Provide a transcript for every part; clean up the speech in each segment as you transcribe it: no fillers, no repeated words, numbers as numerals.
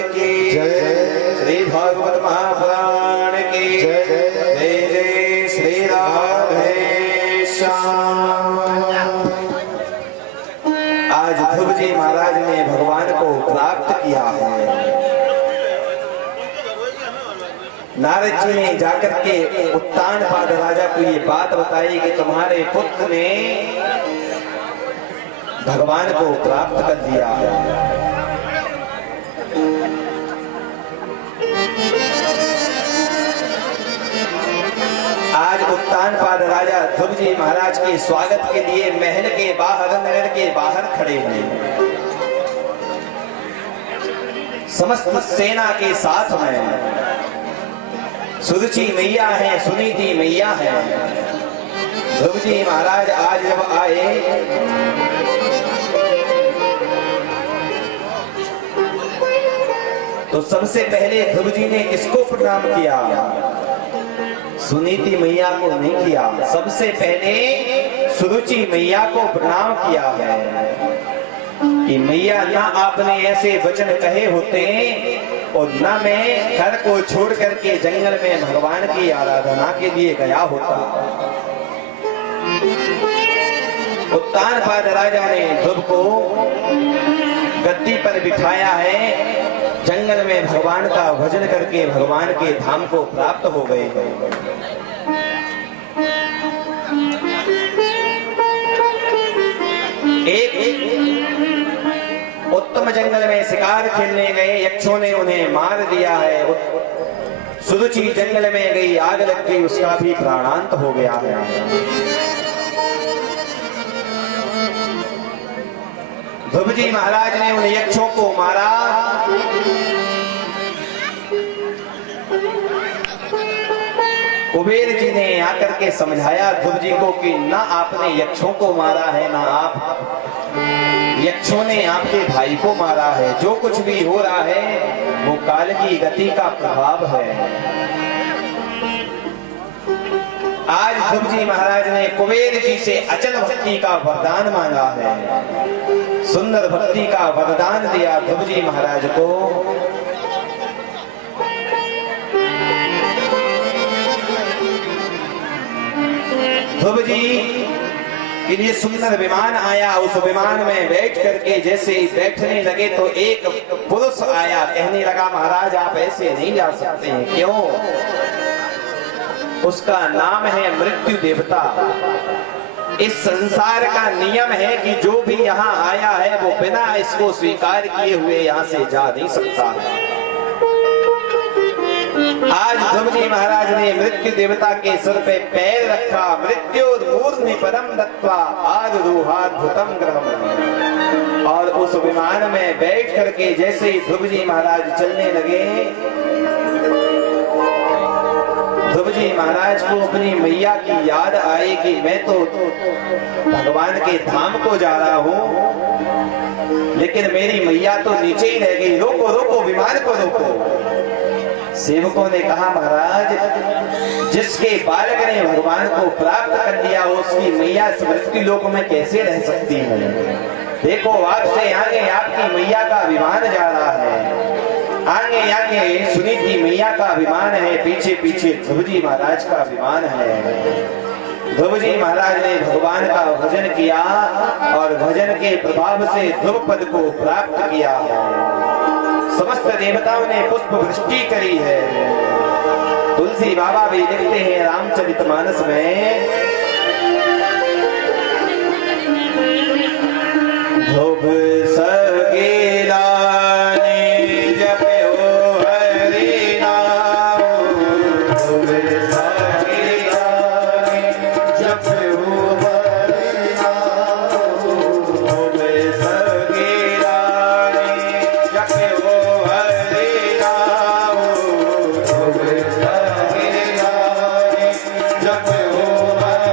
की जय, श्री भागवत महापुराण की जय, जय जय श्री राधे श्याम। आज ध्रुव जी महाराज ने भगवान को प्राप्त किया है। नारद जी ने जाकर के उत्तानपाद राजा को ये बात बताई कि तुम्हारे पुत्र ने भगवान को प्राप्त कर दिया है। आज उत्तानपाद राजा ध्रुव जी महाराज के स्वागत के लिए महल के बाहर, नगर के बाहर खड़े हैं। समस्त सेना के साथ में सुरुचि मैया है, सुनीति मैया है। ध्रुव जी महाराज आज जब आए तो सबसे पहले ध्रुव जी ने किसको प्रणाम किया? सुनीति मैया को नहीं किया, सबसे पहले सुरुचि मैया को प्रणाम किया है कि मैया, ना आपने ऐसे वचन कहे होते और ना मैं घर को छोड़ करके जंगल में भगवान की आराधना के लिए गया होता। उत्तानपाद राजा ने ध्रुव को गद्दी पर बिठाया है, जंगल में भगवान का भजन करके भगवान के धाम को प्राप्त हो गए। एक उत्तम जंगल में शिकार खेलने गए, यक्षों ने उन्हें मार दिया है। सुरुचि जंगल में गई, आग लग गई, उसका भी प्राणांत हो गया है। ध्रुव जी महाराज ने उन यक्षों को मारा। कुबेर जी ने आकर के समझाया ध्रुव जी को कि ना आपने यक्षों को मारा है, ना आप यक्षों ने आपके भाई को मारा है। जो कुछ भी हो रहा है वो काल की गति का प्रभाव है। आज ध्रुव जी महाराज ने कुबेर जी से अचल भक्ति का वरदान मांगा है, सुंदर भक्ति का वरदान दिया ध्रुव जी महाराज को। ध्रुव जी के लिए सुंदर विमान आया, उस विमान में बैठ करके जैसे ही बैठने लगे तो एक पुरुष आया, कहने लगा महाराज आप ऐसे नहीं जा सकते हैं। क्यों? उसका नाम है मृत्यु देवता। इस संसार का नियम है कि जो भी यहाँ आया है वो बिना इसको स्वीकार किए हुए यहाँ से जा नहीं सकता है। आज ध्रुव जी महाराज ने मृत्यु देवता के सिर पे पैर रखा। मृत्यु मूर्धनि परम दत्वा आरुहाद्भुतम ग्रहम। और उस विमान में बैठ करके जैसे ही ध्रुव जी महाराज चलने लगे, ध्रुव जी महाराज को अपनी मैया की याद आई कि मैं तो भगवान के धाम को जा रहा हूँ, लेकिन मेरी मैया तो नीचे ही रह गई। रोको रोको, विमान को रोको। सेवकों ने कहा महाराज, जिसके बालक ने भगवान को प्राप्त कर लिया उसकी मैया मृत्यु लोक में कैसे रह सकती है? देखो आपसे आगे आपकी मैया का विमान जा रहा है, आगे आगे सुनीति मैया का विमान है, पीछे पीछे ध्रुव जी महाराज का विमान है। ध्रुव जी महाराज ने भगवान का भजन किया और भजन के प्रभाव से ध्रुव पद को प्राप्त किया है। समस्त देवताओं ने पुष्प वृष्टि करी है। तुलसी बाबा भी लिखते हैं रामचरितमानस में, ध्रुव सगेला ने जपयो हरि नाम, ध्रुव सगेला ने जपयो हरि नाम, ध्रुव सगेला ने जपयो हरि नाम, ध्रुव सगेला ने जपयो हरि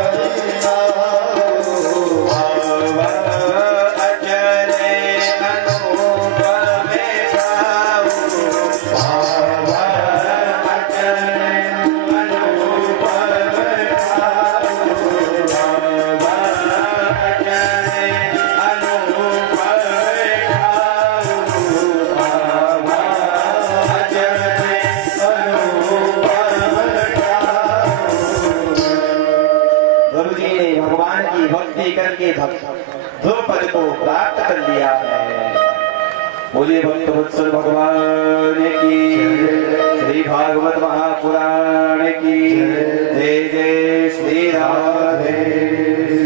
के ध्रुव पद को प्राप्त कर लिया है। बोलिए भक्त वत्सल भगवान की, श्री भागवत महापुराण की जय। जय श्री राधे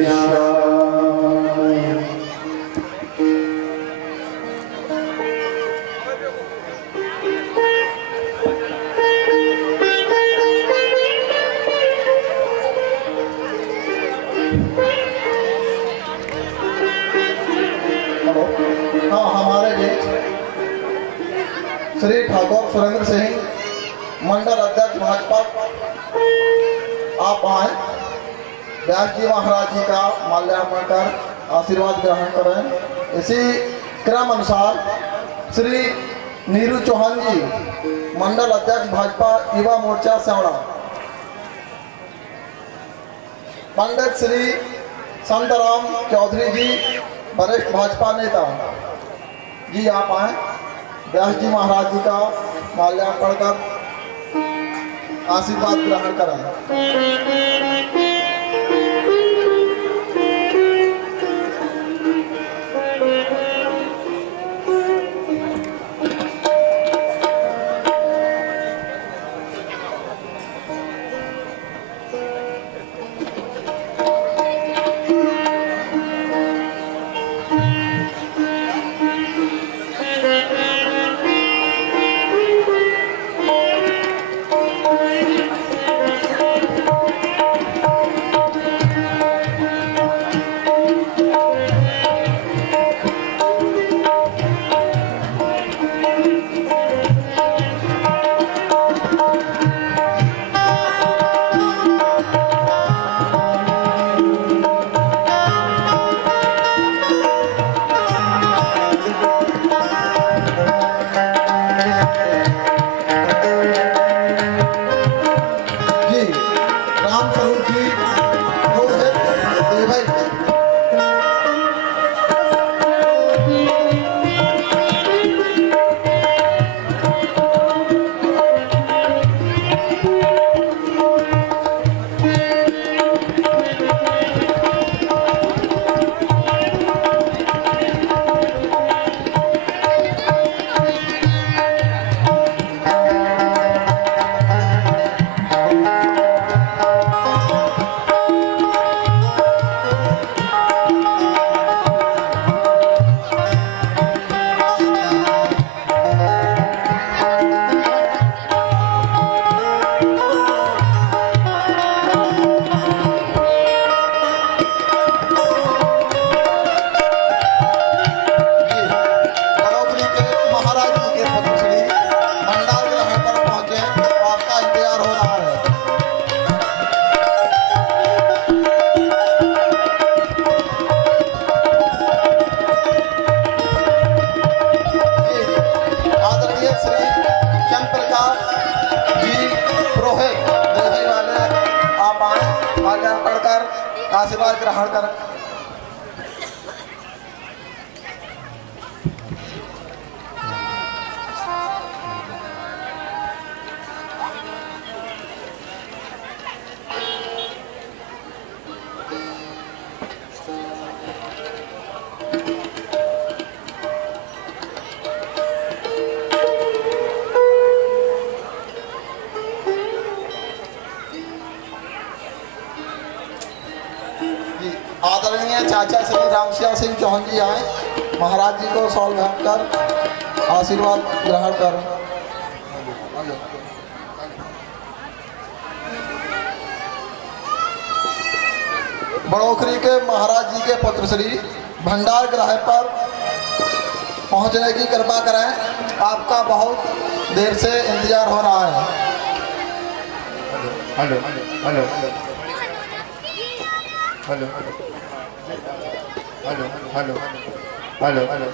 श्याम। हमारे बीच श्री ठाकुर सुरेंद्र सिंह, मंडल अध्यक्ष भाजपा, आप आए। व्यास जी महाराज जी का माल्यार्पण कर आशीर्वाद ग्रहण करें। इसी क्रम अनुसार श्री नीरू चौहान जी, मंडल अध्यक्ष भाजपा युवा मोर्चा सेवड़ा, पंडित श्री संतराम चौधरी जी, वरिष्ठ भाजपा नेता जी, आप आए। व्यास जी महाराज जी का माल्यार्पण कर आशीर्वाद ग्रहण करें। आशीर्वाद ग्रहण करें। आदरणीय चाचा श्री रामसिया सिंह चौहान जी आए, महाराज जी को सॉल भेंट कर आशीर्वाद ग्रहण कर। बड़ोखरी के महाराज जी के पुत्र श्री भंडार ग्रह पर पहुंचने की कृपा करें, आपका बहुत देर से इंतजार हो रहा है। Hello hello hello hello hello hello hello.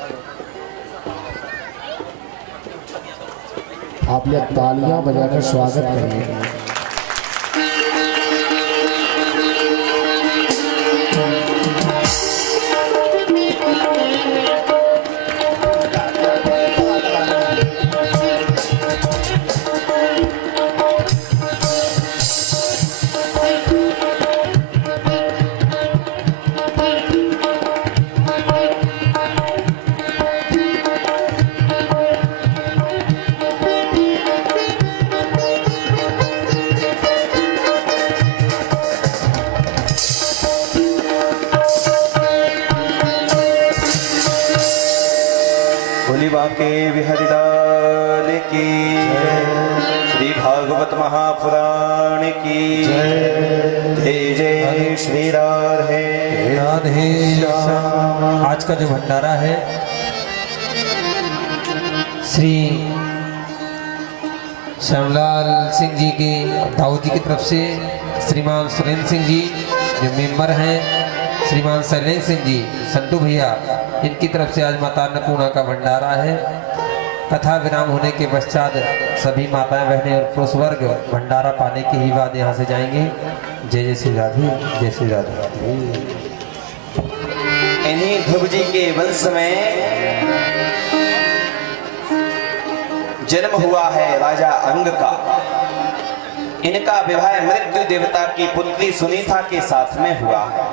आप लोग तालियां बजाकर स्वागत करिए। की, श्री भागवत महापुराण की जय। जय श्री राधे राधे श्याम। आज का जो भंडारा है श्री श्यामलाल सिंह जी के दाऊ जी की तरफ से श्रीमान सुरेंद्र सिंह जी जो मेंबर हैं, श्रीमान शैलेंद्र सिंह जी, संतू भैया, इनकी तरफ से आज माता अन्नपूर्णा का भंडारा है। कथा विराम होने के पश्चात सभी माताएं बहनें और पुरुष वर्ग भंडारा पाने के ही बाद यहाँ से जाएंगे। जय जय श्री राधे, जय श्री राधे। इन्हीं ध्रुव जी के वंश में जन्म हुआ है राजा अंग का। इनका विवाह मृत्यु देवता की पुत्री सुनीता के साथ में हुआ है।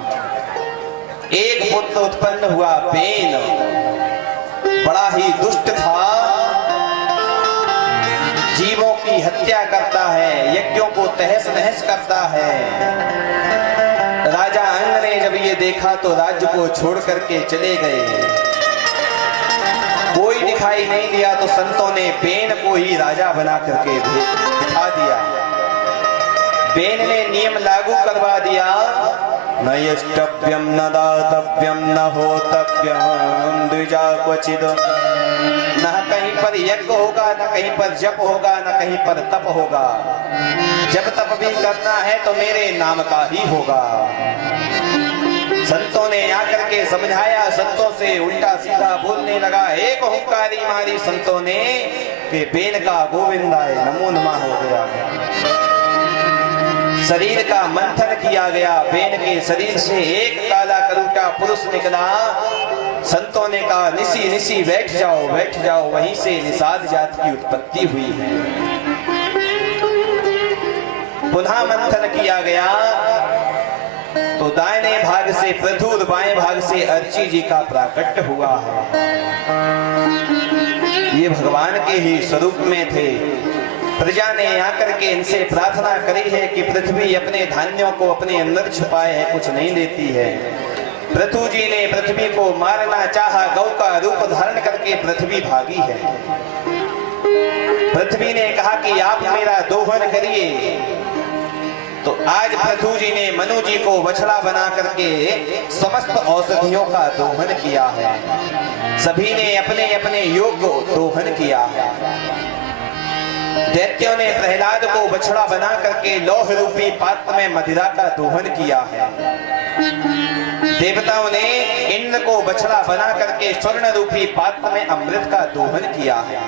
एक पुत्र उत्पन्न हुआ बेन, बड़ा ही दुष्ट था, जीवों की हत्या करता है, यज्ञों को तहस नहस करता है। राजा अंग ने जब ये देखा तो राज्य को छोड़ करके चले गए। कोई दिखाई नहीं दिया तो संतों ने बेन को ही राजा बना करके बिठा दिया। बेन ने नियम लागू करवा दिया, न यष्टव्यम न दातव्यम न होतव्यम द्विजा क्वचिद। न कहीं पर यज्ञ होगा, न कहीं पर जप होगा, न कहीं पर तप होगा। जब तप भी करना है तो मेरे नाम का ही होगा। संतों ने आकर के समझाया, संतों से उल्टा सीधा बोलने लगा। एक हुंकारी मारी संतों ने कि बेन का गोविंदाय नमो नमः हो गया। शरीर का मंथन किया गया, बेन के शरीर से एक काला करूटा पुरुष निकला। संतों ने कहा निसी निसी बैठ जाओ, बैठ जाओ। वहीं से निषाद जात की उत्पत्ति हुई है। पुनः मंथन किया गया तो दाहिने भाग से पृथु और बाएं भाग से अर्ची जी का प्राकट्य हुआ है। ये भगवान के ही स्वरूप में थे। प्रजा ने आकर के इनसे प्रार्थना करी है कि पृथ्वी अपने धान्यों को अपने अंदर छुपाए है, कुछ नहीं देती है। पृथु जी ने पृथ्वी को मारना चाहा, गौ का रूप धारण करके पृथ्वी भागी है। पृथ्वी ने कहा कि आप मेरा दोहन करिए, तो आज पृथु जी ने मनु जी को बछड़ा बना करके समस्त औषधियों का दोहन किया है। सभी ने अपने अपने योग दोहन किया है। दैत्यों ने प्रहलाद को बछड़ा बना करके लौह रूपी पात्र में मदिरा का दोहन किया है। देवताओं ने इंद्र को बछड़ा बना करके स्वर्ण रूपी पात्र में अमृत का दोहन किया है।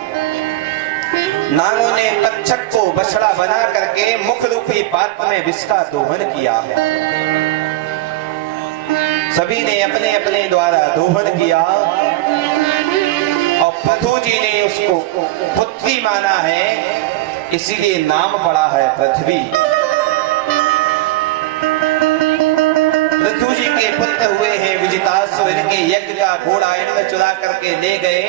नागों ने तक्षक को बछड़ा बना करके मुख रूपी पात्र में विष का दोहन किया है। सभी ने अपने अपने द्वारा दोहन किया और पृथु जी ने उसको पुत्री माना है, इसीलिए नाम पड़ा है पृथ्वी। पृथु जी के पुत्र हुए हैं विजितासुर। इनके यज्ञ का घोड़ा इंद्र चुरा करके ले गए।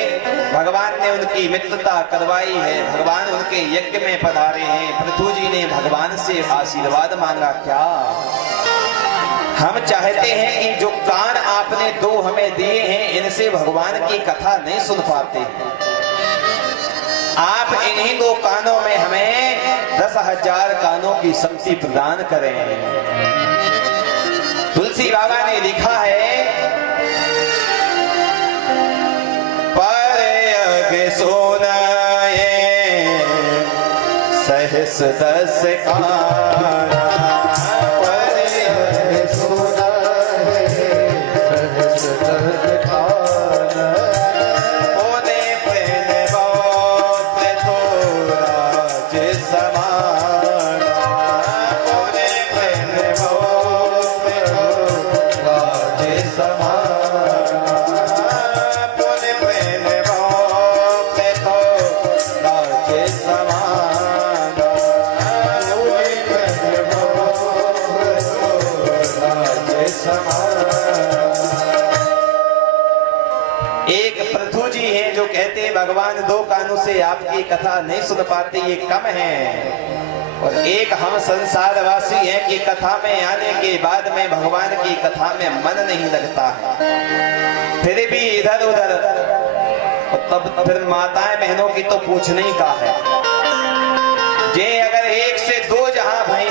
भगवान ने उनकी मित्रता करवाई है, भगवान उनके यज्ञ में पधारे हैं। पृथु जी ने भगवान से आशीर्वाद मांगा। क्या हम चाहते हैं कि जो कान आपने दो हमें दिए हैं, इनसे भगवान की कथा नहीं सुन पाते। आप इन्हीं दो कानों में हमें 10,000 कानों की शक्ति प्रदान करें। तुलसी बाबा ने लिखा है, पर अग सोनाए सहस 10 काना। एक पृथु जी हैं जो कहते हैं भगवान दो कानों से आपकी कथा नहीं सुन पाते, ये कम है। और एक हम संसारवासी हैं कि कथा में आने के बाद में भगवान की कथा में मन नहीं लगता है। फिर भी इधर उधर और तब फिर माताएं बहनों की तो पूछने ही का है। जे अगर एक से दो जहां भई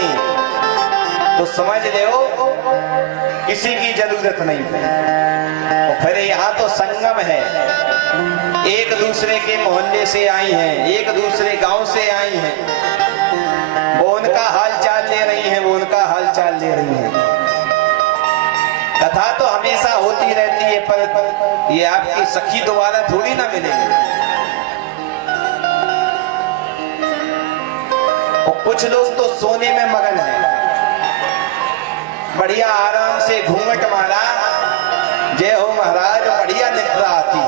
तो समझ लो किसी की जरूरत नहीं है। और फिर यहाँ तो संगम है, एक दूसरे के मोहल्ले से आई हैं, एक दूसरे गांव से आई हैं, वो उनका हाल चाल ले रही हैं, वो उनका हाल चाल ले रही हैं। कथा तो हमेशा होती रहती है, पर ये आपकी सखी दोबारा थोड़ी ना मिलेगी। और कुछ लोग तो सोने में मगन हैं, बढ़िया आराम से घूंघट मारा, जय हो महाराज, बढ़िया निद्रा आती।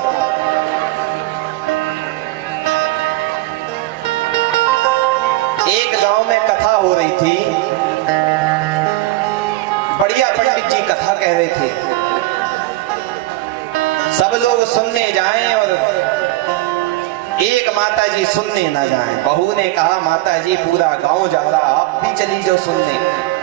एक गांव में कथा हो रही थी, बढ़िया पंडित जी कथा कह रहे थे, सब लोग सुनने जाएं और एक माता जी सुनने ना जाएं। बहू ने कहा माता जी पूरा गांव जा रहा, आप भी चली जाओ सुनने।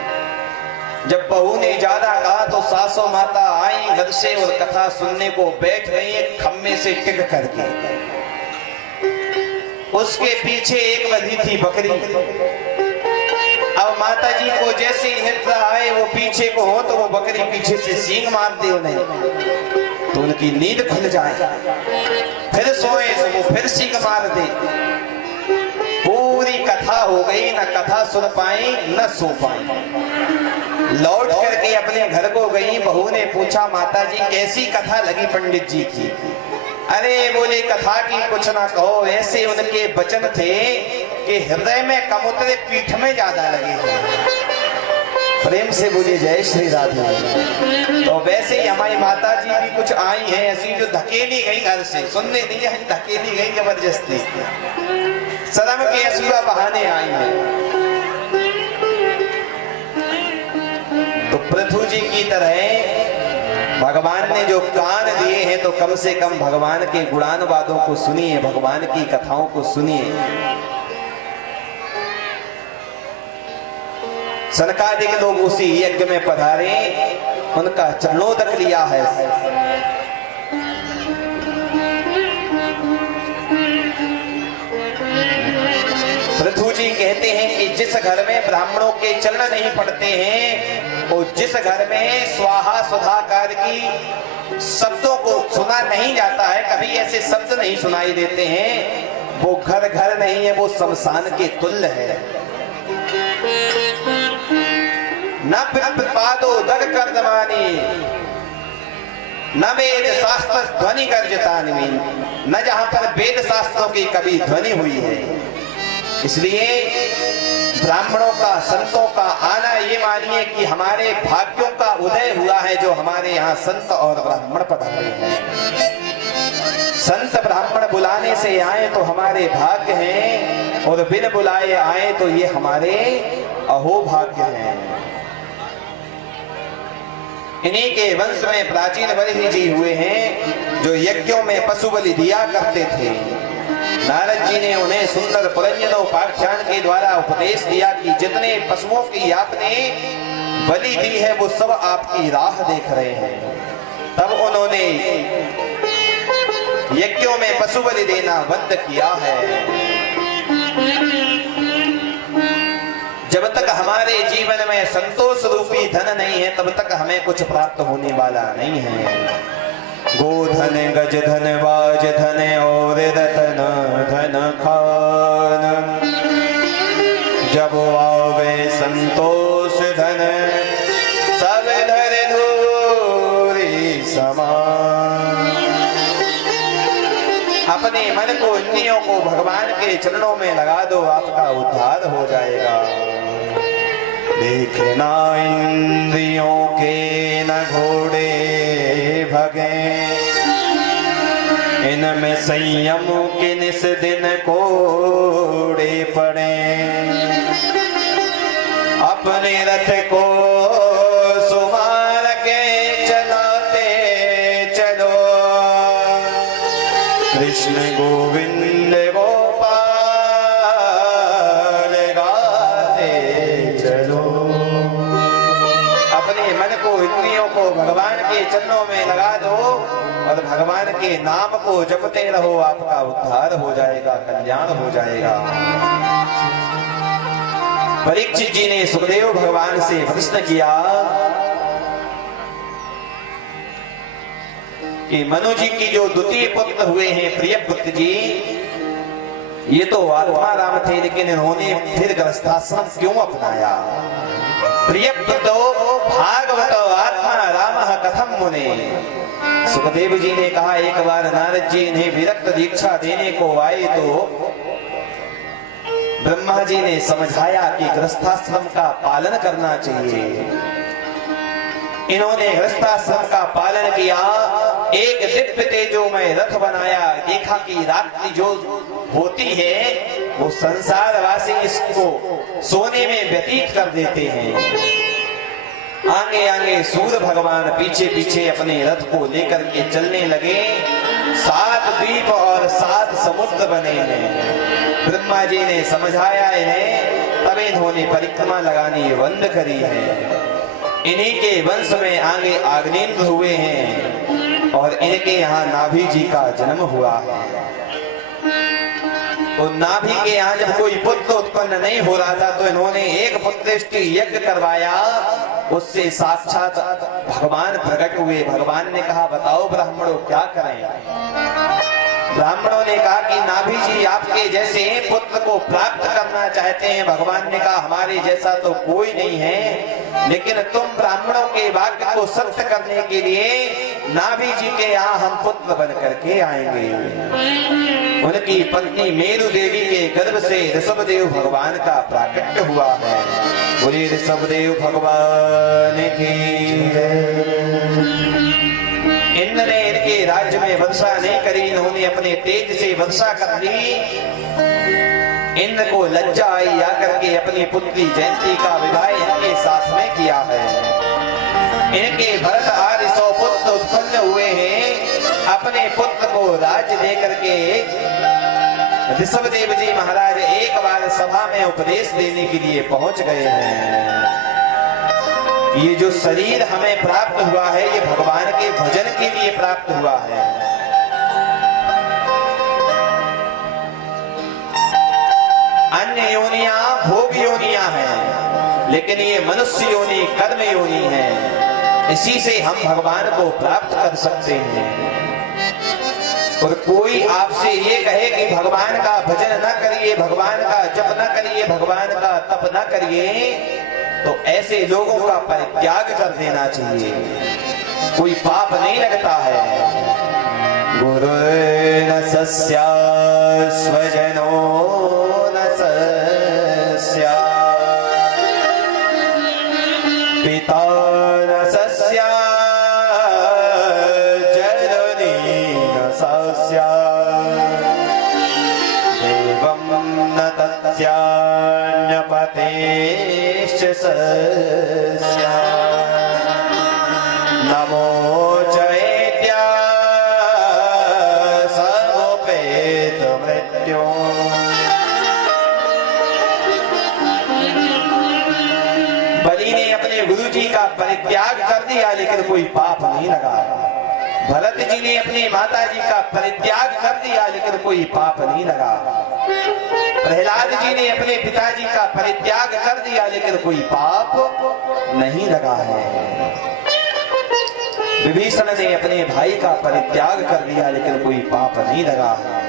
जब बहू ने ज्यादा कहा तो सासों माता आई घर से और कथा सुनने को बैठ गई एक खम्मे से टिक करके। उसके पीछे एक बंधी थी बकरी। अब माता जी को जैसे ही निद्रा आए वो पीछे को हो तो वो बकरी पीछे से सींग मार दे उन्हें, तो उनकी नींद खुल जाए, फिर सोए तो वो फिर सींग मार दे। पूरी कथा हो गई, न कथा सुन पाई न सो पाई। लौट करके अपने घर को गई। बहू ने पूछा माता जी कैसी कथा लगी पंडित जी की? अरे बोले कथा की कुछ ना कहो, ऐसे उनके वचन थे कि हृदय में कम उतरे पीठ में ज्यादा लगे। प्रेम से बोलिए जय श्री राधे। तो वैसे ही हमारी माता जी भी कुछ आई हैं ऐसी जो धकेली गई घर से, सुनने नहीं आई, धकेली गई जबरदस्ती, शर्म के असूरा बहाने आई हैं। तो पृथु जी की तरह भगवान ने जो कान दिए हैं तो कम से कम भगवान के गुणानुवादों को सुनिए, भगवान की कथाओं को सुनिए। सनकादिक लोग उसी यज्ञ में पधारे, उनका चरणोदक लिया है। पृथु जी कहते हैं कि जिस घर में ब्राह्मणों के चरण नहीं पड़ते हैं और जिस घर में स्वाहा सुधाकार की शब्दों को सुना नहीं जाता है, कभी ऐसे शब्द नहीं सुनाई देते हैं, वो घर घर नहीं है, वो शमशान के तुल्य है। न पादो दग कर्दमानी न वेद शास्त्र ध्वनि गर्जतानि, न जहां पर वेद शास्त्रों की कभी ध्वनि हुई है। इसलिए ब्राह्मणों का संतों का आना ये मानिए कि हमारे भाग्यों का उदय हुआ है, जो हमारे यहाँ संत और ब्राह्मण पधारे हैं। संत ब्राह्मण बुलाने से आए तो हमारे भाग्य हैं, और बिन बुलाए आए तो ये हमारे अहोभाग्य हैं। इन्हीं के वंश में प्राचीन बलि जी हुए हैं जो यज्ञों में पशु बलि दिया करते थे। नारद जी ने उन्हें सुंदर पुरंजनोपाख्यान के द्वारा उपदेश दिया कि जितने पशुओं की आपने बलि दी है वो सब आपकी राह देख रहे हैं। तब उन्होंने यज्ञों में पशु बलि देना बंद किया है। जब तक हमारे जीवन में संतोष रूपी धन नहीं है तब तक हमें कुछ प्राप्त होने वाला नहीं है। गोधन गज धन बाज धन और रतन धन खान, जब आवे संतोष धन सब धर धूरी समान। अपने मन को इंद्रियों को भगवान के चरणों में लगा दो, आपका उद्धार हो जाएगा। देखना इंद्रियों के न घोड़े भगे, इनमें संयम के निस दिन कोड़े पड़े। अपने रथ को सुमार के चलाते चलो, कृष्ण गोविंद गोपाल गाते चलो। अपने मन को इंद्रियों को भगवान के चरणों में लगा दो और भगवान के नाम को जपते रहो, आपका उद्धार हो जाएगा, कल्याण हो जाएगा। परीक्षित जी ने सुखदेव भगवान से प्रश्न किया कि मनु जी की जो द्वितीय पुत्र हुए हैं प्रियव्रत जी, ये तो आत्माराम थे, लेकिन इन्होंने फिर गृहस्थाश्रम क्यों अपनाया? प्रियव्रतो भागवतो आत्मारामः कथम मुने। सुखदेव जी ने कहा, एक बार नारद जी इन्हें विरक्त दीक्षा देने को आए तो ब्रह्मा जी ने समझाया कि गृहस्थाश्रम का पालन करना चाहिए। इन्होंने गृहस्थाश्रम का पालन किया। एक दिव्य तेजोमय रथ बनाया। देखा कि रात्रि जो होती है वो संसारवासी इसको सोने में व्यतीत कर देते हैं। आगे आगे सूर्य भगवान पीछे पीछे अपने रथ को लेकर के चलने लगे। 7 द्वीप और 7 समुद्र बने हैं। ब्रह्मा जी ने समझाया इन्हें, तब इन्होंने परिक्रमा लगानी बंद करी है। इन्हीं के वंश में आगे आग्नेन्द्र हुए हैं और इनके यहाँ नाभि जी का जन्म हुआ है। तो नाभि के यहाँ जब कोई पुत्र उत्पन्न नहीं हो रहा था तो इन्होंने एक पुत्रेष्टि यज्ञ करवाया। उससे साक्षात भगवान प्रकट हुए। भगवान ने कहा, बताओ ब्राह्मणों क्या करें? ब्राह्मणों ने कहा कि नाभि जी आपके जैसे पुत्र को प्राप्त करना चाहते हैं। भगवान ने कहा, हमारे जैसा तो कोई नहीं है, लेकिन तुम ब्राह्मणों के वाक्य को सत्य करने के लिए नाभि जी के यहाँ हम पुत्र बन करके आएंगे। उनकी पत्नी मेरु देवी के गर्भ से ऋषभदेव भगवान का प्राकट्य हुआ है। बोलिए ऋषभदेव भगवान की जय। इंद्र ने इनके राज्य में वर्षा नहीं करी, इन्होंने अपने तेज से वर्षा कर दी। इंद्र को लज्जा आई, आकर के अपनी पुत्री जयंती का विवाह इनके साथ में किया है। इनके भरत आदि 100 पुत्र उत्पन्न हुए हैं। अपने पुत्र को राज्य दे करके ऋषभदेव जी महाराज एक बार सभा में उपदेश देने के लिए पहुंच गए हैं। ये जो शरीर हमें प्राप्त हुआ है ये भगवान के भजन के लिए प्राप्त हुआ है। अन्य योनियां भोग योनियां हैं, लेकिन ये मनुष्य योनि कर्म योनि है। इसी से हम भगवान को प्राप्त कर सकते हैं। और कोई आपसे ये कहे कि भगवान का भजन न करिए, भगवान का जप न करिए, भगवान का तप न करिए, तो ऐसे लोगों का परित्याग कर देना चाहिए। कोई पाप नहीं लगता है। गुरु न सस्या स्वजनो न सस्या, पिता न सस्या जननी न सस्या, देवं न तस्यान्य पतेश्च सस्या, नमो चैत्या समुपेत मृत्यु। बलि ने अपने गुरु जी का परित्याग कर दिया, लेकिन कोई पाप नहीं लगा। भरत जी ने अपनी माता जी का परित्याग कर दिया, लेकिन कोई पाप नहीं लगा। प्रहलाद जी ने अपने पिताजी का परित्याग कर दिया, लेकिन कोई पाप नहीं लगा है। विभीषण ने अपने भाई का परित्याग कर दिया, लेकिन कोई पाप नहीं लगा है।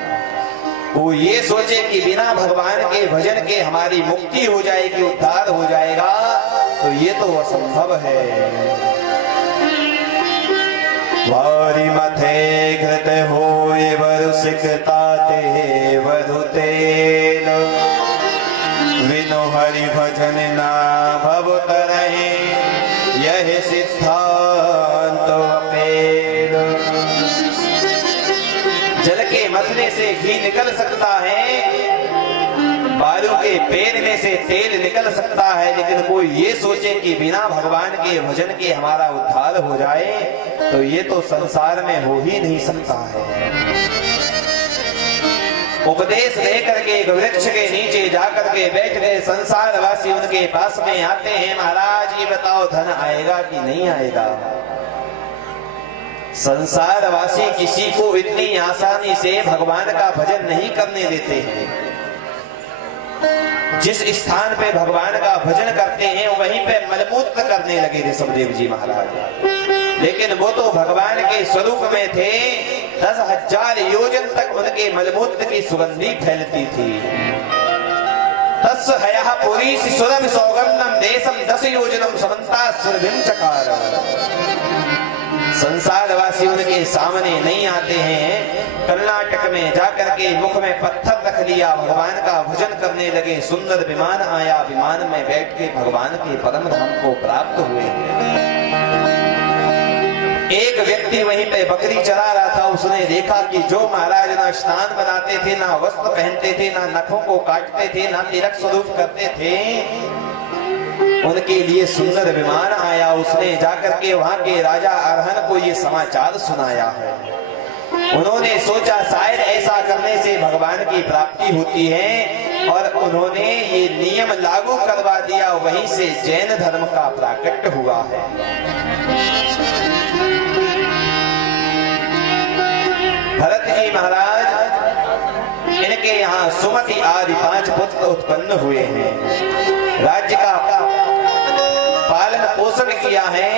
वो ये सोचे कि बिना भगवान के भजन के हमारी मुक्ति हो जाएगी, उद्धार हो जाएगा, तो ये तो असंभव है। वारी मथे घृत होए वरुसिकता ते वधुतेल, विनो हरि भजन ना भव तरहि, यह सिद्धांत अपेल। जल के मथने से घी निकल सकता है, बालू के पेरने से तेल निकल सकता है, लेकिन कोई ये सोचे कि बिना भगवान के भजन के हमारा उद्धार हो जाए, तो ये तो संसार में हो ही नहीं सकता है। उपदेश लेकर के वृक्ष के नीचे जाकर के बैठ गए संसार वासी, उनके पास में आते हैं, महाराज ये बताओ धन आएगा कि नहीं आएगा? संसारवासी किसी को इतनी आसानी से भगवान का भजन नहीं करने देते हैं। जिस स्थान पे भगवान का भजन करते हैं वहीं पे मलमूत्र करने लगे ऋषभदेव जी महाराज। लेकिन वो तो भगवान के स्वरूप में थे, 10,000 योजन तक उनके मलमूत्र की सुगंधी फैलती थी। तस् हयः पुरी सुरभि सौगंधम देशम 10 योजनम समन्ता सुरभिम चकार। संसारवासी उनके सामने नहीं आते हैं। कर्नाटक में जाकर के मुख में पत्थर रख लिया, भगवान का भजन करने लगे। सुंदर विमान आया, विमान में बैठ के भगवान के परम धाम को प्राप्त हुए। एक व्यक्ति वहीं पे बकरी चरा रहा था, उसने देखा कि जो महाराज ना स्नान बनाते थे, ना वस्त्र पहनते थे, ना नखों को काटते थे, ना तिलक स्वरूप करते थे, उनके लिए सुंदर विमान आया। उसने जाकर के वहां के राजा अरहन को ये समाचार सुनाया है। उन्होंने सोचा शायद ऐसा करने से भगवान की प्राप्ति होती है, और उन्होंने ये नियम लागू करवा दिया। वहीं से जैन धर्म का प्राकट्य हुआ है। भरत जी महाराज, इनके यहाँ सुमति आदि 5 पुत्र उत्पन्न हुए हैं। राज्य का पालन पोषण किया है।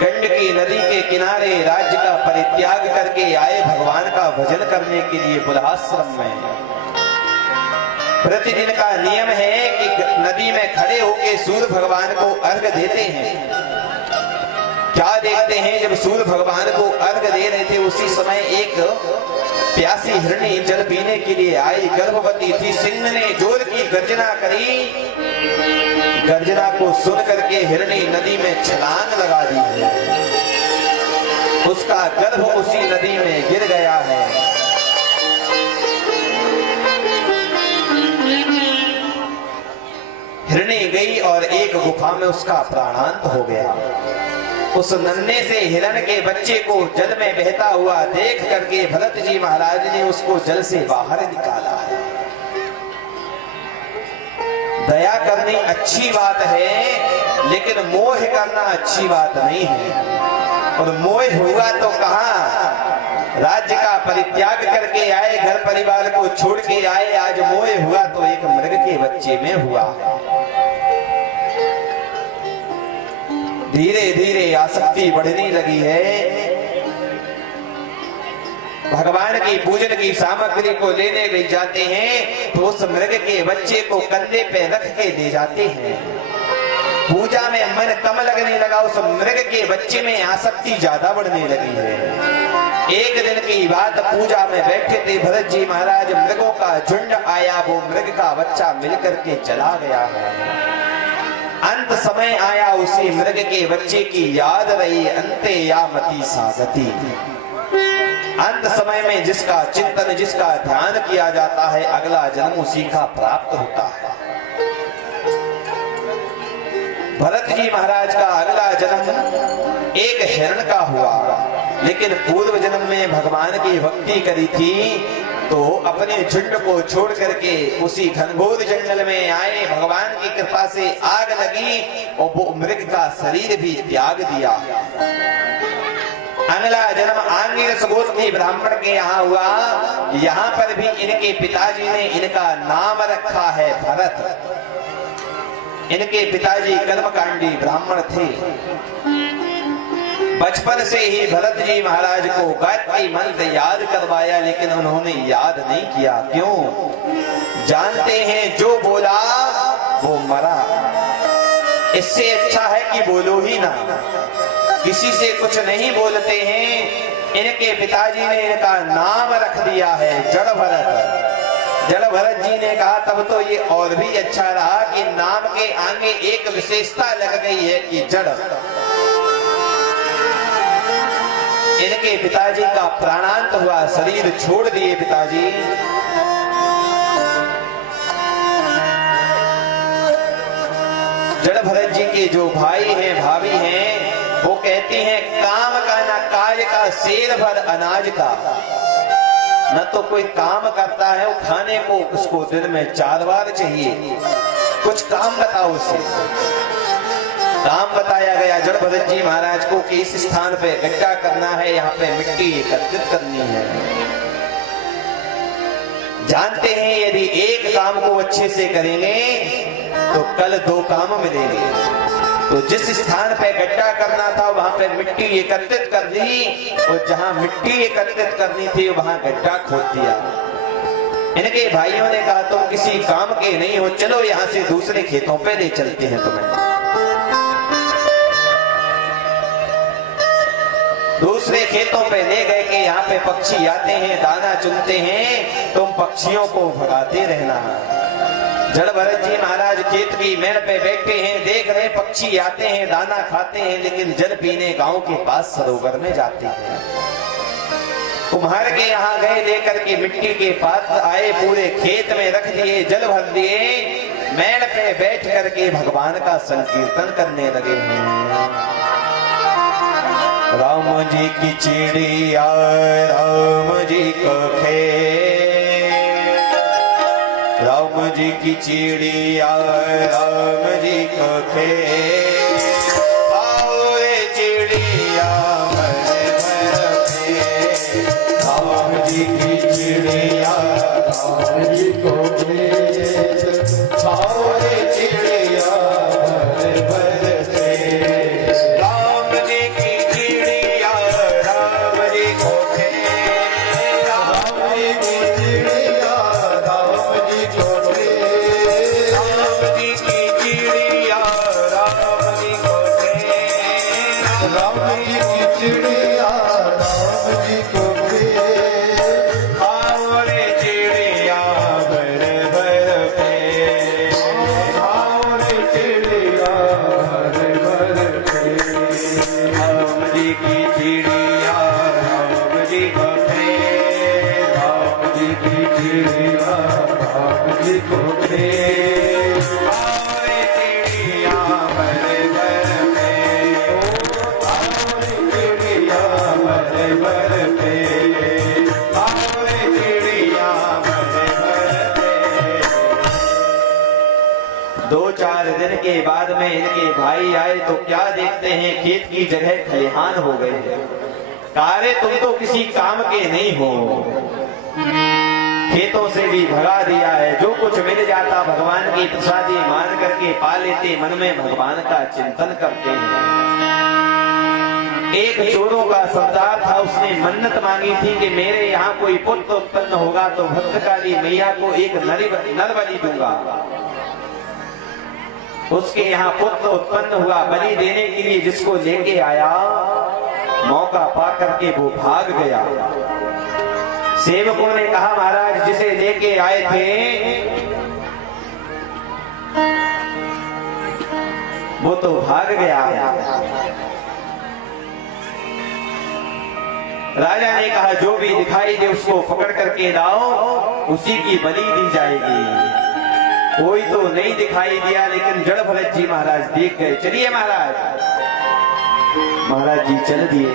गंडकी नदी के किनारे राज्य का परित्याग करके आए, भगवान का भजन करने के लिए बुलहाश्रम में। प्रतिदिन का नियम है कि नदी में खड़े होकर सूर्य भगवान को अर्घ देते हैं। क्या देखते हैं, जब सूर्य भगवान को अर्घ दे रहे थे उसी समय एक प्यासी हिरणी जल पीने के लिए आई, गर्भवती थी। सिंह ने जोर की गर्जना करी, गर्जना को सुन करके हिरणी नदी में छलांग लगा दी है। उसका गर्भ उसी नदी में गिर गया है। हिरणी गई और एक गुफा में उसका प्राणांत हो गया। उस नन्हे से हिरण के बच्चे को जल में बहता हुआ देख करके भरत जी महाराज ने उसको जल से बाहर निकाला है। दया करनी अच्छी बात है, लेकिन मोह करना अच्छी बात नहीं है। और मोह हुआ तो कहां, राज्य का परित्याग करके आए, घर परिवार को छोड़ के आए। आज मोह हुआ तो एक मृग के बच्चे में हुआ। धीरे धीरे आसक्ति बढ़ने लगी है। भगवान की पूजन की सामग्री को लेने ले जाते हैं तो उस मृग के बच्चे को कंधे पे रख के ले जाते हैं। पूजा में मन कम लगने लगा, उस मृग के बच्चे में आसक्ति ज्यादा बढ़ने लगी है। एक दिन की बात, पूजा में बैठे थे भरत जी महाराज, मृगों का झुंड आया, वो मृग का बच्चा मिलकर के चला गया है। अंत समय आया, उसी मृग के बच्चे की याद रही, अंते यामती सागति। अंत समय में जिसका चिंतन, जिसका ध्यान किया जाता है, अगला जन्म उसी का प्राप्त होता है। भरत जी महाराज का अगला जन्म एक हिरण का हुआ, लेकिन पूर्व जन्म में भगवान की भक्ति करी थी तो अपने झुंड को छोड़ करके उसी घनघोर जंगल में आए। भगवान की कृपा से आग लगी और वो मृग का शरीर भी त्याग दिया। अगला जन्म आंगिरस गोत्री ब्राह्मण के यहाँ हुआ। यहाँ पर भी इनके पिताजी ने इनका नाम रखा है भरत। इनके पिताजी कर्मकांडी ब्राह्मण थे। बचपन से ही भरत जी महाराज को गायत्री मंत्र याद करवाया, लेकिन उन्होंने याद नहीं किया। क्यों? जानते हैं जो बोला वो मरा। इससे अच्छा है कि बोलो ही ना, किसी से कुछ नहीं बोलते हैं। इनके पिताजी ने इनका नाम रख दिया है जड़ भरत। जड़ भरत जी ने कहा तब तो ये और भी अच्छा रहा कि नाम के आगे एक विशेषता लग गई है कि जड़। इनके पिताजी का प्राणांत हुआ, शरीर छोड़ दिए पिताजी। जड़ भरत जी के जो भाई हैं, भाभी हैं, वो कहती हैं काम का ना काज का, शेर भर अनाज का। न तो कोई काम करता है, वो खाने को उसको दिन में 4 बार चाहिए। कुछ काम बताओ उसे। काम बताया गया जड़ भरत जी महाराज को कि इस स्थान पे गड्ढा करना है, यहाँ पे मिट्टी एकत्रित करनी है। जानते हैं यदि एक काम को अच्छे से करेंगे तो कल दो काम मिलेंगे। तो जिस स्थान पे गड्ढा करना था वहां पे मिट्टी एकत्रित कर दी, और जहां मिट्टी एकत्रित करनी थी वहां गड्ढा खोद दिया। इनके भाइयों ने कहा तुम किसी काम के नहीं हो, चलो यहां से दूसरे खेतों पे ले चलते हैं तुम्हें। दूसरे खेतों पे ले गए कि यहाँ पे पक्षी आते हैं, दाना चुनते हैं, तुम पक्षियों को भगाते रहना। जड़ भरत जी महाराज खेत की मेड़ पे बैठे हैं, देख रहे पक्षी आते हैं, दाना खाते हैं, लेकिन जल पीने गांव के पास सरोवर में जाते हैं। कुम्हार के यहाँ गए, लेकर के मिट्टी के पात्र आए, पूरे खेत में रख दिए, जल भर दिए, मेड़ पे बैठ करके भगवान का संकीर्तन करने लगे हैं। राम जी की चिड़िया राम जी को खेत, राम जी की चिड़िया राम जी को खेत, आओ रे चिड़िया भर भर खेत, राम जी की चिड़िया राम जी को खेत, आओ रे चिड़िया भर भर खेत, राम जी की चिड़िया राम जी को खेत, राम जी की चिड़िया राम जी को खेत, राम जी की चिड़िया राम जी को खेत, राम जी की चिड़िया राम जी को खेत, आओ रे चिड़िया भर भर खेत, आओ रे चिड़िया भर भर खेत, राम जी की चिड़िया राम जी को खेत, राम जी की चिड़िया राम जी को खेत, आओ रे चिड़िया भर भर खेत, आओ रे चिड़िया भर भर खेत, आओ रे चिड़िया भर भर खेत। 2-4 दिन के बाद में इनके भाई आए तो क्या देखते हैं, खेत की जगह खलिहान हो गए। कहा रे तुम तो किसी काम के नहीं हो, खेतों से भी भगा दिया है, जो कुछ मिल जाता भगवान की प्रसादी मान करके पा लेते, मन में भगवान का चिंतन करते हैं। एक चोरों का सरदार था, उसने मन्नत मांगी थी कि मेरे यहाँ कोई पुत्र उत्पन्न होगा तो भद्रकाली मैया को एक नर बलि दूंगा। उसके यहाँ पुत्र उत्पन्न हुआ, बलि देने के लिए जिसको लेके आया, मौका पा करके वो भाग गया। सेवकों ने कहा महाराज जिसे लेके आए थे वो तो भाग गया। राजा ने कहा जो भी दिखाई दे उसको पकड़ करके लाओ, उसी की बलि दी जाएगी। कोई तो नहीं दिखाई दिया, लेकिन जड़ भरत जी महाराज देख गए। चलिए महाराज, महाराज जी चल दिए।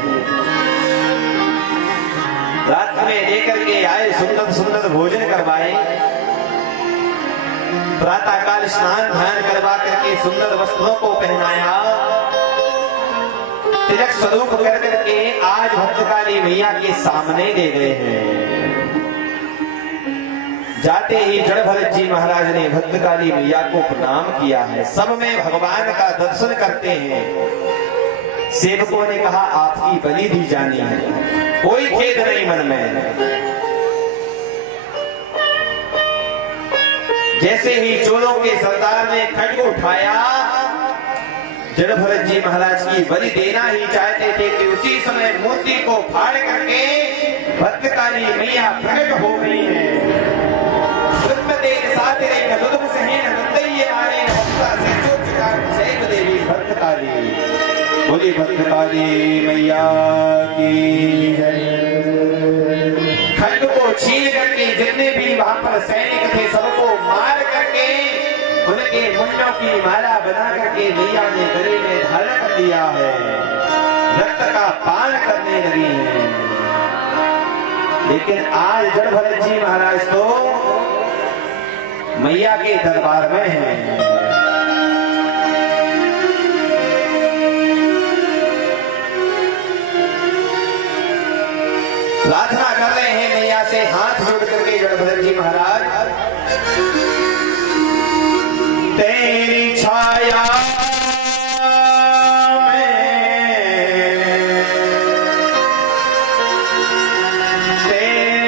रात में लेकर के आए, सुंदर सुंदर भोजन करवाए, प्रातः काल स्नान ध्यान करवा करके सुंदर वस्त्रों को पहनाया, तिलक स्वरूप कर करके आज भद्रकाली मैया के सामने ले गए हैं। जाते ही जड़ भरत जी महाराज ने भद्रकाली मैया को प्रणाम किया है। सब में भगवान का दर्शन करते हैं। सेवकों ने कहा आपकी बलि दी जानी है, कोई खेद नहीं मन में। जैसे ही चोरों के सरदार ने खड्ग उठाया, जड़ भरत जी महाराज की बलि देना ही चाहते थे कि उसी समय मूर्ति को फाड़ करके भद्रकाली मैया प्रकट हो गई है। बोली भद्रकाली मैया की जय। खड्ग को छीन करके जितने भी वहां पर सैनिक थे सबको मार करके उनके मुंडों की माला बना करके मैया ने गले में धारण कर दिया है, रक्त का पान करने लगी है। लेकिन आज जड़ भरत जी महाराज तो मैया के दरबार में हैं। प्रार्थना कर रहे हैं मैया से हाथ जोड़ करके गणभद्र जी महाराज। तेरी छाया तेरे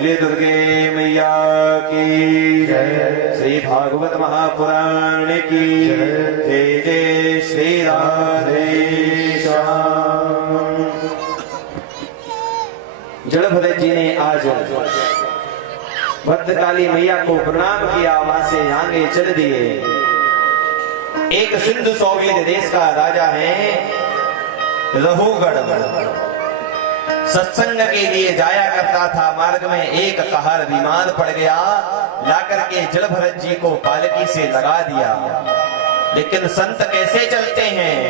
बोले दुर्गे मैया की जय। श्री भागवत महापुराण की जय। जय श्री राधे श्याम। जड़भरत जी ने आज भद्रकाली मैया को प्रणाम किया, वहां से आगे चल दिए। एक सिंधु सौवीर देश का राजा है रहुगढ़, सत्संग के लिए जाया करता था। मार्ग में एक कहर बीमार पड़ गया, लाकर के जड़भरत जी को पालकी से लगा दिया। लेकिन संत कैसे चलते हैं?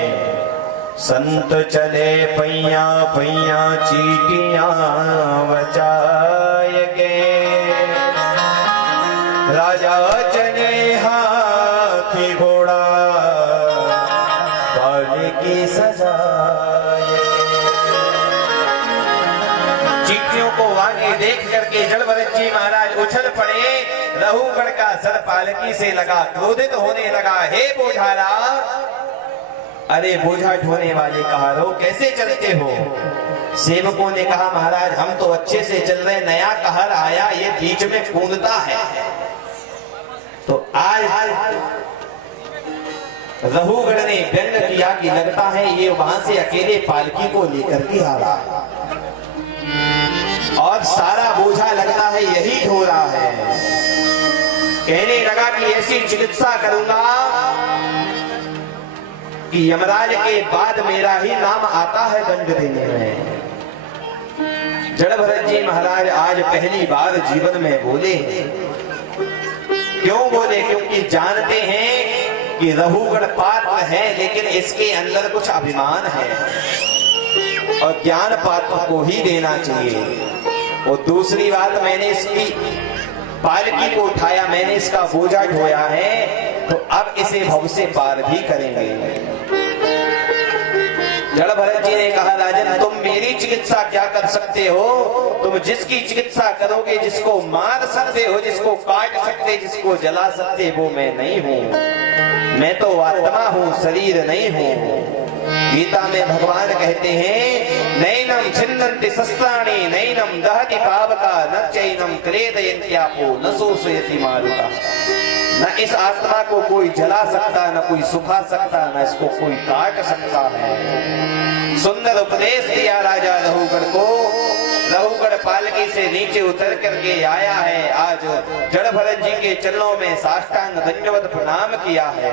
संत चले पैया पैया चीटियां बचाए के, राजा चले हाथी घोड़ा पालकी सजाए। चीटियों को आगे देख करके जड़भरत जी महाराज उछल पड़े। रहुगढ़ का सर पालकी से लगा, क्रोधित होने लगा, हे बोझारा। अरे बोझा ढोने वाले कहारो, कैसे चलते हो? सेवकों ने कहा महाराज हम तो अच्छे से चल रहे, नया कहर आया ये बीच में कूदता है। तो आज रहुगढ़ ने व्यंग किया कि लगता है ये वहां से अकेले पालकी को लेकर के आ रहा है और सारा बोझा लगता है यही ढो रहा है। कहने लगा कि ऐसी चिकित्सा करूंगा कि यमराज के बाद मेरा ही नाम आता है दंड देने में। जड़भरत जी महाराज आज पहली बार जीवन में बोले। क्यों बोले? क्योंकि जानते हैं कि रहुगढ़ पात्र है, लेकिन इसके अंदर कुछ अभिमान है और ज्ञान पात्र को ही देना चाहिए। और दूसरी बात, मैंने इसकी पालकी को उठाया, मैंने इसका बोझा ढोया है, तो अब इसे भव से पार भी करेंगे। जड़भरत जी ने कहा राजन तुम मेरी चिकित्सा क्या कर सकते हो? तुम जिसकी चिकित्सा करोगे, जिसको मार सकते हो, जिसको काट सकते, जिसको जला सकते, वो मैं नहीं हूं। मैं तो आत्मा हूं, शरीर नहीं हूं। गीता में भगवान कहते हैं नैनम छिन्नन्ति शस्त्राणि नैनम दहति पावका न चैनम क्लेदयन्त्यापो न शोषयति मारुता। न इस आत्मा को कोई जला सकता, न कोई सुखा सकता, न इसको कोई काट सकता है। सुंदर उपदेश दिया राजा रहुगढ़ को। रहुगढ़ पालकी से नीचे उतर करके आया है, आज जड़भरत जी के चरणों में साष्टांग दंडवत प्रणाम किया है,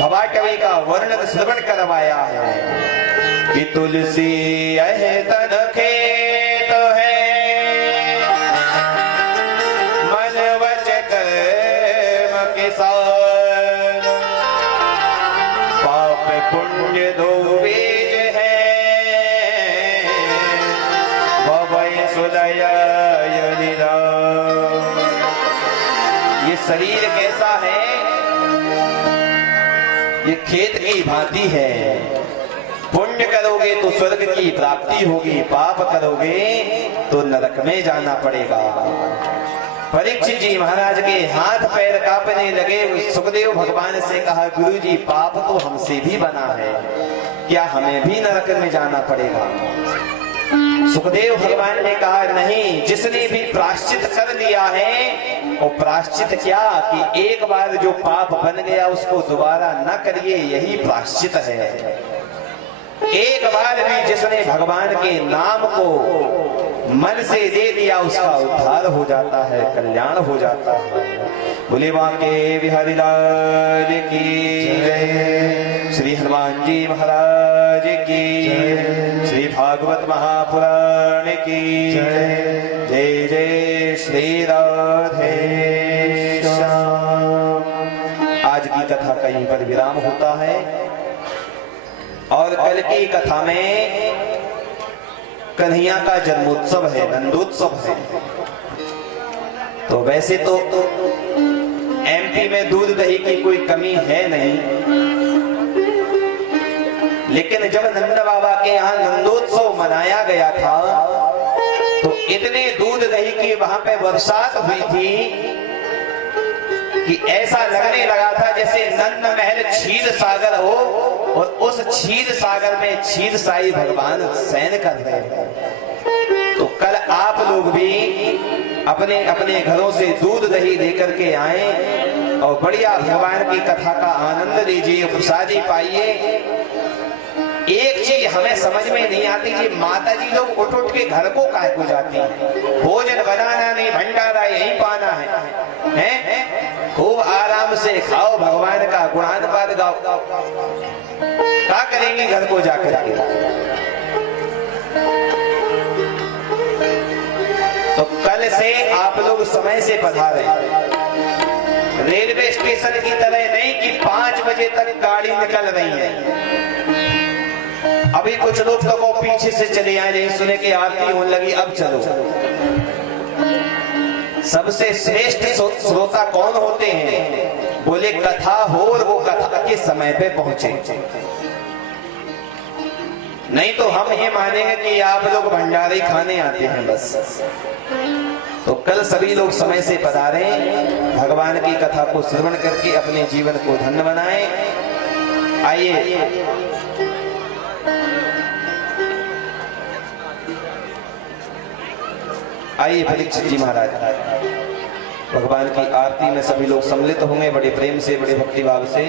भवाटवी का वर्णन श्रवण करवाया है कि तुलसी यह तन खेत है, मन वच कर्म के साथ, पाप पुण्य दो बीज है, भवय सुदय निराम। ये शरीर कैसा है? ये खेत की भांति है। पुण्य करोगे तो स्वर्ग की प्राप्ति होगी, पाप करोगे तो नरक में जाना पड़ेगा। परीक्षित जी महाराज के हाथ पैर कांपने लगे। सुखदेव भगवान से कहा गुरु जी पाप तो हमसे भी बना है, क्या हमें भी नरक में जाना पड़ेगा? सुखदेव भगवान ने कहा नहीं, जिसने भी प्रायश्चित कर लिया है, और प्रायश्चित क्या कि एक बार जो पाप बन गया उसको दोबारा न करिए, यही प्रायश्चित है। एक बार भी जिसने भगवान के नाम को मन से दे दिया उसका उद्धार हो जाता है, कल्याण हो जाता है। बोले बांके बिहारी लाल की जय, श्री हनुमान जी महाराज की जय, श्री भागवत महापुराण की जय। जय जय श्री राधे श्याम। आज की कथा कहीं पर विराम होता है और कल की कथा में कन्हैया का जन्मोत्सव है, नंदोत्सव है। तो वैसे तो एमपी में दूध दही की कोई कमी है नहीं, लेकिन जब नंद बाबा के यहाँ नंदोत्सव मनाया गया था तो इतने दूध दही की वहां पे बरसात हुई थी कि ऐसा लगने लगा था जैसे नंद महल क्षीर सागर हो और उस क्षीर सागर में क्षीर साई भगवान शयन कर रहे हैं। तो कल आप लोग भी अपने अपने घरों से दूध दही लेकर के आए और बढ़िया भगवान की कथा का आनंद लीजिए, प्रसादी पाइए। एक चीज हमें समझ में नहीं आती कि माता जी लोग उठ उठ के घर को काहे को जाती हैं? भोजन बनाना नहीं, भंडारा यहीं पाना है? खूब आराम से खाओ, भगवान का गुणानुवाद गाओ। क्या करेंगी घर को जाकर के? तो कल से आप लोग समय से पधारे, रेलवे स्टेशन की तरह नहीं कि 5 बजे तक गाड़ी निकल रही है। अभी कुछ लोग तो वो पीछे से चले आए, नहीं सुने कि आरती होने लगी, अब चलो। सबसे श्रेष्ठ श्रोता कौन होते हैं? बोले कथा हो और वो कथा के समय पे पहुंचे। नहीं तो हम ये मानेंगे कि आप लोग भंडारे खाने आते हैं बस। तो कल सभी लोग समय से पधारें, भगवान की कथा को श्रवण करके अपने जीवन को धन्य बनाएं। आइए आइए परीक्षित जी महाराज, भगवान की आरती में सभी लोग सम्मिलित होंगे बड़े प्रेम से, बड़े भक्ति भाव से।